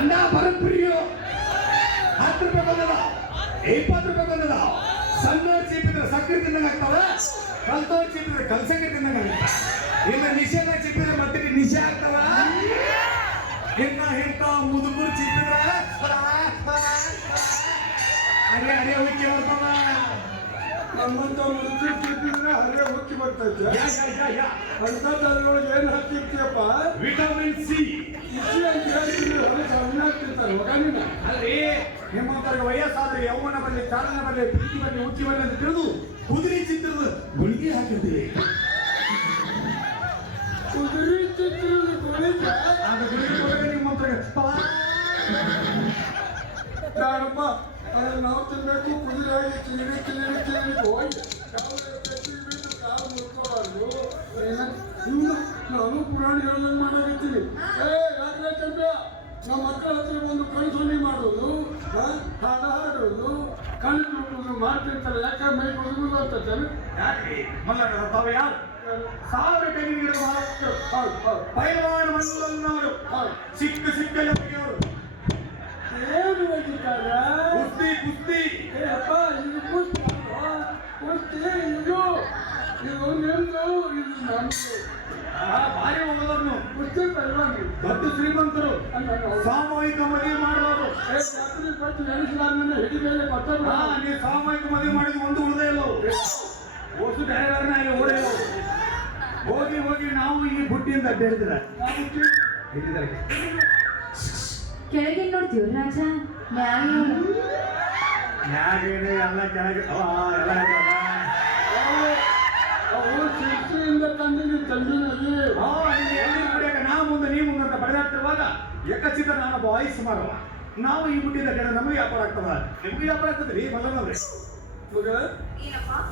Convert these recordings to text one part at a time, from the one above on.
ಅಂಡ ಬರಪ್ರಿಯೋ 10 ರೂಪಾಯಿ ಬಂದದ 20 ರೂಪಾಯಿ ಬಂದದ ಸಣ್ಣವ್ರು ಚೀಪಿದ್ರೆ ಸಕ್ಕರೆ ತಿನ್ನಂಗ ಆಗ್ತಾವ ಕಲ್ತವ್ರು ಚೀಪಿದ್ರೆ ಕಲ್ಸಂಗೆ ತಿನ್ನಂಗ ಆಗ್ತಾವ ಇನ್ನು ನಿಶೆನ ಚೀಪಿದ್ರೆ ಮತ್ತೆ ನಿಶೆ ಆಗ್ತಾವ ಇನ್ನ ಇಂತ ಮುದುಕರು ಚೀಪಿದ್ರೆ ಅರೆ ಅರೆ ಹೋಗಿ ಬರ್ತಾವ ನಮ್ಮಂತ ಮುದುಕರು ಚೀಪಿದ್ರೆ ಅರೆ ಹೋಗಿ ಬರ್ತೈತೆ ಅಂತದ್ರೊಳಗೆ ಏನು ಹಾಕಿರ್ತೀಯಪ್ಪ ವಿಟಮಿನ್ ಸಿ ಅಲ್ರಿ ನಿಮ್ಮಂತವ್ರಿಗೆ ವಯಸ್ಸಾದ್ರೆ ಯೌವನ ಬರಲಿ ಚಾಲನ ಬರಲಿ ಪ್ರೀತಿ ಬರಲಿ ಉಚ್ಚಿ ಬರಲಿ ಅಂತ ತಿಳಿದು ಕುದುರೆ ಚಿತ್ರದ ಗುಳಿಗೆ ಹಾಕಿರ್ತೀವಿ ಕುದುರೆ ಚಿತ್ರದ ಗುಳಿಗೆ ಅದು ಗುಳಿಗೆ ಒಳಗೆ ನಿಮ್ಮಂತವ್ರಿಗೆ ಯಾರಪ್ಪ ನಾವು ತಿನ್ಬೇಕು ಕುದುರೆ ಆಗಿ ಕಿಲಿಡಿ ಹೋಗಿ ಕಾವು ಮುಟ್ಕೋಬಾರ್ದು ಇನ್ನು ನಾನು ಪುರಾಣ ಹೇಳ್ದಂಗೆ ಮಾಡಾಕತ್ತೀನಿ ಯಾಕೆ ಚಂದ್ರ ನಮ್ಮ ಮಕ್ಕಳ ಹತ್ರ ಬಂದು ಕಣ್ಸೊನ್ನೆ ಮಾಡೋದು ಹಾಡ ಹಾಡೋದು ಕಣ್ಣು ಬಿಡುವುದು ಮಾಡ್ತಿರ್ತಾರೆ ಯಾಕೆ ಮೈ ಬದುಕುದು ಅಂತ ಯಾಕ್ರಿ ಮಲ್ಲ ತಾವ ಯಾರು ಸಾವಿರ ಕಣ್ಣಿಗೆ ಪೈಲ್ವಾನ ಮಂಡಲನ್ನವರು ಸಿಕ್ಕ ಸಿಕ್ಕ ಅವರು ಏನು ಹೋಗಿದ್ದಾರೆ ಕುಸ್ತಿ ಕುಸ್ತಿ ಅಪ್ಪ ಇದು ಕುಸ್ತಿ ಇದು ನಿಂದು ಇದು ನಮ್ದು ಭಾರಿ ಹೋಗೋದವ್ರು ಕುಸ್ತಿ ಪೈಲ್ವಾನಿ ದೊಡ್ಡ ಶ್ರೀಮಂತರು ಸಾಮೂಹಿಕ ಮದುವೆ ಮಾಡೋರು ಜಾತ್ರೆ ಕೊಟ್ಟು ನೆನೆಸಲಾರ್ನ ಹಿಡಿಬೇಲೆ ಬರ್ತಾರ ನೀವು ಸಾಮೂಹಿಕ ಮದುವೆ ಮಾಡಿದ ಒಂದು ಉಳಿದೇ ಇಲ್ಲ ಹೊಸ ಡ್ರೈವರ್ನ ಇಲ್ಲಿ ಓಡೇ ಹೋಗಿ ಹೋಗಿ ನಾವು ಈ ಬುಟ್ಟಿಯಿಂದ ಅಡ್ಡಾಡಿದ್ರೆ ಕೆಳಗೆ ನೋಡ್ತೀವಿ ರಾಜ ಮ್ಯಾಗೇನೆ ಎಲ್ಲ ಕೆಳಗೆ ಎಲ್ಲ ಅವರು ಶಿಸ್ತಿಯಿಂದ ತಂದಿದ್ದು ತಂದಿನಲ್ಲಿ ನಾ ಮುಂದೆ ನೀ ಮುಂದೆ ಅಂತ ಬಡದಾಡ್ತಿರುವಾಗ ಏಕಚಿತ ನಾನು ವಾಯ್ಸ್ ಮಾಡುವ ನಾವು ಈ ಬುಟ್ಟಿದ ಕಡೆ ನಮಗೆ ವ್ಯಾಪಾರ ಆಗ್ತದ ನಿಮ್ಗೆ ವ್ಯಾಪಾರ ಆಗ್ತದ್ರಿ ಮಲ್ಲನವ್ರೆ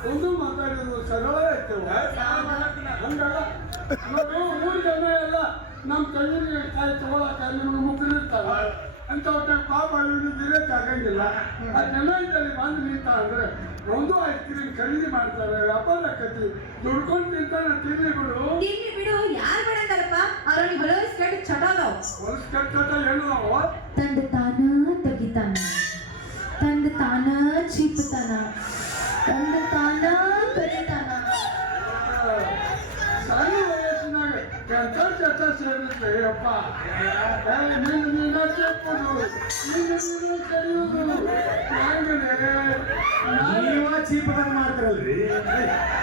ಒಂದು ಮಾತಾಡಿದ್ರು ಸರಳ ಇರ್ತೇವೆ ಹಂಗಲ್ಲ ನಾವು 3 ಜನ ಎಲ್ಲ ನಮ್ಮ ಕೈಯಲ್ಲಿ ಕಾಯಿ ತಗೊಳಕ ನಿಮ್ಗೆ ಮುಖರಿರ್ತಾವ ಅಂತ ಹೊಟ್ಟೆಗೆ ಪಾಪ ಇರೋದಕ್ಕೆ ಆಗಂಗಿಲ್ಲ ಆ ಜನ ಇದ್ದಲ್ಲಿ ಬಂದು ನಿಂತ ಅಂದ್ರೆ ಒಂದು ಐಸ್ ಕ್ರೀಮ್ ಖರೀದಿ ಮಾಡ್ತಾರೆ ವ್ಯಾಪಾರ ಆಕತಿ ದುಡ್ಕೊಂಡು ತಿಂತಾನೆ ತಿನ್ನಿ ಬಿಡು ಯಾರು ಬೇಡಂತಾರಪ್ಪ ಅವ್ರಿಗೆ ಹೊಲಸ್ ಕಟ್ಟಿ ಚಟಾದವ್ ಹೊಲಸ್ ಕಟ್ಟ ಏನು ನಾವು ತಂದ ತಾನ ತೆಗಿತಾನ ತಂದ ತಾನ ಚೀಪ್ತಾನ ತಂದ ತಾನ ಕರಿತಾನ ಸಣ್ಣ ವಯಸ್ಸಿನಾಗ ಕೆಟ್ಟ ಸೇರುತ್ತೆ ಅಪ್ಪ ನೀನ ಚೆಪ್ಪುದು ನೀನು ಕರೆಯುವುದು ನೀವ ಚೀಪದಂಗ ಮಾಡ್ತಾರಲ್ರಿ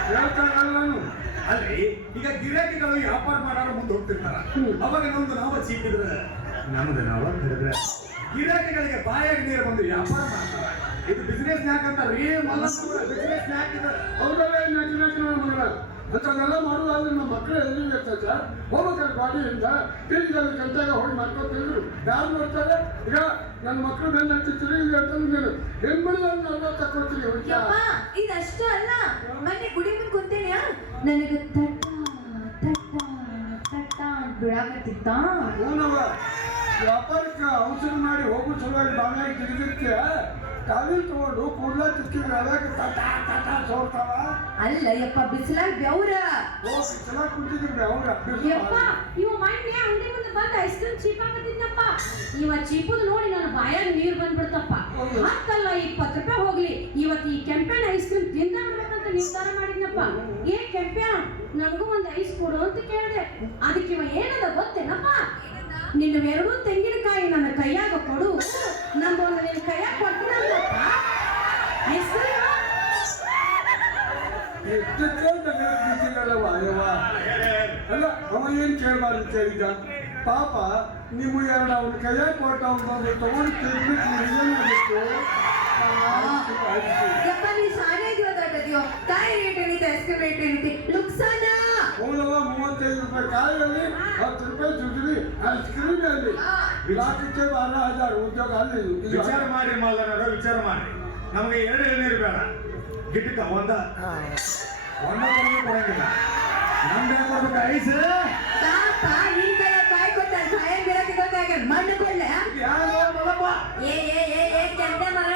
ಹೇಳ್ತಾರಲ್ಲನು ಅಲ್ರಿ ಈಗ ಗಿರಾಕಿಗಳು ವ್ಯಾಪಾರ ಮಾಡೋರು ಮುಂದೆ ಹೋಗ್ತಿರ್ತಾರ ಅವಾಗ ನಮ್ದು ನಾವ ಚೀಪಿದ್ರೆ ನಮ್ದು ನಾವ ಕರೆದ್ರೆ ಗಿರಾಕಿಗಳಿಗೆ ಬಾಯಾಗ ನೀರು ಬಂದು ವ್ಯಾಪಾರ ಮಾಡ್ತಾರ ಇದು ಬಿಸಿನೆಸ್ ಸ್ನ್ಯಾಕ್ ಅಂತಾರ್ರಿ ಬಿಸಿನೆಸ್ ಸ್ನ್ಯಾಕ್ ಇದೆ ಅವ್ರಲ್ಲೇ ಮಗಳ ಅಂಥದ್ದೆಲ್ಲ ಮಾಡುವಾದ್ರೆ ನಮ್ಮ ಮಕ್ಕಳು ಎಲ್ಲಿ ಇರ್ತದೆ ಸರ್ ಹೋಗ್ಬೇಕಾದ್ರೆ ಗಾಡಿಯಿಂದ ಬೀದಿಗಳಲ್ಲಿ ಗಂಟೆಗೆ ಹೋಗಿ ಮಾಡ್ಕೊತಿದ್ರು ಯಾರು ನೋಡ್ತಾರೆ ಈಗ ನನ್ನ ಮಕ್ಕಳು ಬೆನ್ನ ಹತ್ತಿರ್ತೀರಿ ಈಗ ಹೇಳ್ತಾರೆ ಹೆಣ್ಮಗಳು ನಾನು ತಕೊಳ್ತೀನಿ ಇದಷ್ಟು ಅಲ್ಲ ಮೊನ್ನೆ ಗುಡಿ ಮುಂದೆ ಕುಂತೇನೆ ನನಗೆ ತಟ್ಟ ತಟ್ಟ ತಟ್ಟ ಅಂತ ಬಿಡಾಕತ್ತಿತ್ತ ಹೂನವ ವ್ಯಾಪಾರಕ್ಕೆ ಔಷಧ ಮಾಡಿ ಹೋಗೋ ಸಲುವಾಗಿ ಬಾಗಿಲಾಗಿ ಜಿಗಿದಿರ್ತೀಯ ಕಾಲಿಗೆ ತಗೊಂಡು ಕೂಡ್ಲ ತಿಕ್ಕಿದ್ರೆ ಅದಕ್ಕೆ ತಟ ತಟ ಸೋರ್ತಾವ ಅಲ್ಲ ಯಪ್ಪ ಬಿಸಿಲಾಗ ಬೆವ್ರ ಬಿಸಿಲ ಕುಂತಿದ್ರು ಅವ್ರ ಯಪ್ಪ ಇವ ಮೊನ್ನೆ ಅಂಗಡಿ ಮುಂದೆ ಬಂದು ಐಸ್ ಕ್ರೀಮ್ ಚೀಪ್ ಆಗತ್ತಿದ್ದಪ್ಪ ಇವ ಚೀಪುದು ನೋಡಿ ನನ್ನ ಬಾಯಾಗ ನೀರು ಬಂದ್ಬಿಡ್ತಪ್ಪ ಹತ್ತಲ್ಲ 20 ರೂಪಾಯಿ ಹೋಗ್ಲಿ ಇವತ್ತು ಈ ಕೆಂಪೇನ ಐಸ್ ಕ್ರೀಮ್ ತಿಂದಾಡ್ಬೇಕಂತ ನಿರ್ಧಾರ ಮಾಡಿದ್ನಪ್ಪ ಏ ಕೆಂಪ್ಯಾ ನಮಗೂ ಒಂದು ಐಸ್ ಕೊಡು ಅಂತ ಕೇಳಿದೆ ಅದಕ್ಕೆ ಇವ ಏನದ ಗೊತ್ತೇನಪ್ಪ ನಿನ್ನ 2 ತೆಂಗಿನಕಾಯಿ ನನ್ನ ಕೈಯಾಗ ಕೊಡು ನಮ್ಮೊಂದು ನಿನ್ನ ಕೈಯಾಗ ಕೊಡ್ತೀನಲ್ಲಪ್ಪ ಐಸ್ ಕ್ರೀಮ್ ಅಲ್ಲ ಅವ ಏನ್ ಕೇಳಬಾರ್ದು ಕೇಳಿದ ಪಾಪ ನಿಮ್ಮ 2 ಅವ್ನ ಕೈಯಾಗ ಕೊಟ್ಟ ಅವ್ನು ತಗೊಂಡು ತಿರ್ಬಿಟ್ಟು ಯಪ್ಪ ನೀ ಶಾಲೆ ಇದೆಯೋ ಕಾಯಿ ರೇಟ್ ಏನಿದೆ ಐಸ್ ಕ್ರೀಮ್ ರೇಟ್ ಏನಿದೆ ಲುಕ್ಸಾನ ಹೌದವ 35 ರೂಪಾಯಿ ಕಾಯಲ್ಲಿ 10 ರೂಪಾಯಿ ದುಡ್ಡು ಐಸ್ ಕ್ರೀಮ್ ಅಲ್ಲಿ ಇಲಾಖಕ್ಕೆ 12,000 ಉದ್ಯೋಗ ಅಲ್ಲಿ ವಿಚಾರ ಮಾಡಿ ಮಲ್ಲನರ ವಿಚಾರ ಮಾಡಿ ನಮಗೆ 2 ಎಳ್ನೀರು ಬೇಡ ಗಿಟ್ಟಕ ಒಂದ ಕೊಡಂಗಿಲ್ಲ ನಮ್ಗೆ ಕೊಡ್ಬೇಕು ಐಸ್ ತಾತ ನಿನ್ ಕೈ ಕಾಯಿ ಕೊಟ್ಟ ಕಾಯಿ ಗಿರಾಕಿ ಗೊತ್ತಾಗ ಮಣ್ಣು ಕೊಳ್ಳೆ ಯಾರು ಮಲ್ಲಪ್ಪ ಏ ಕೆಂಪೆ ಮರ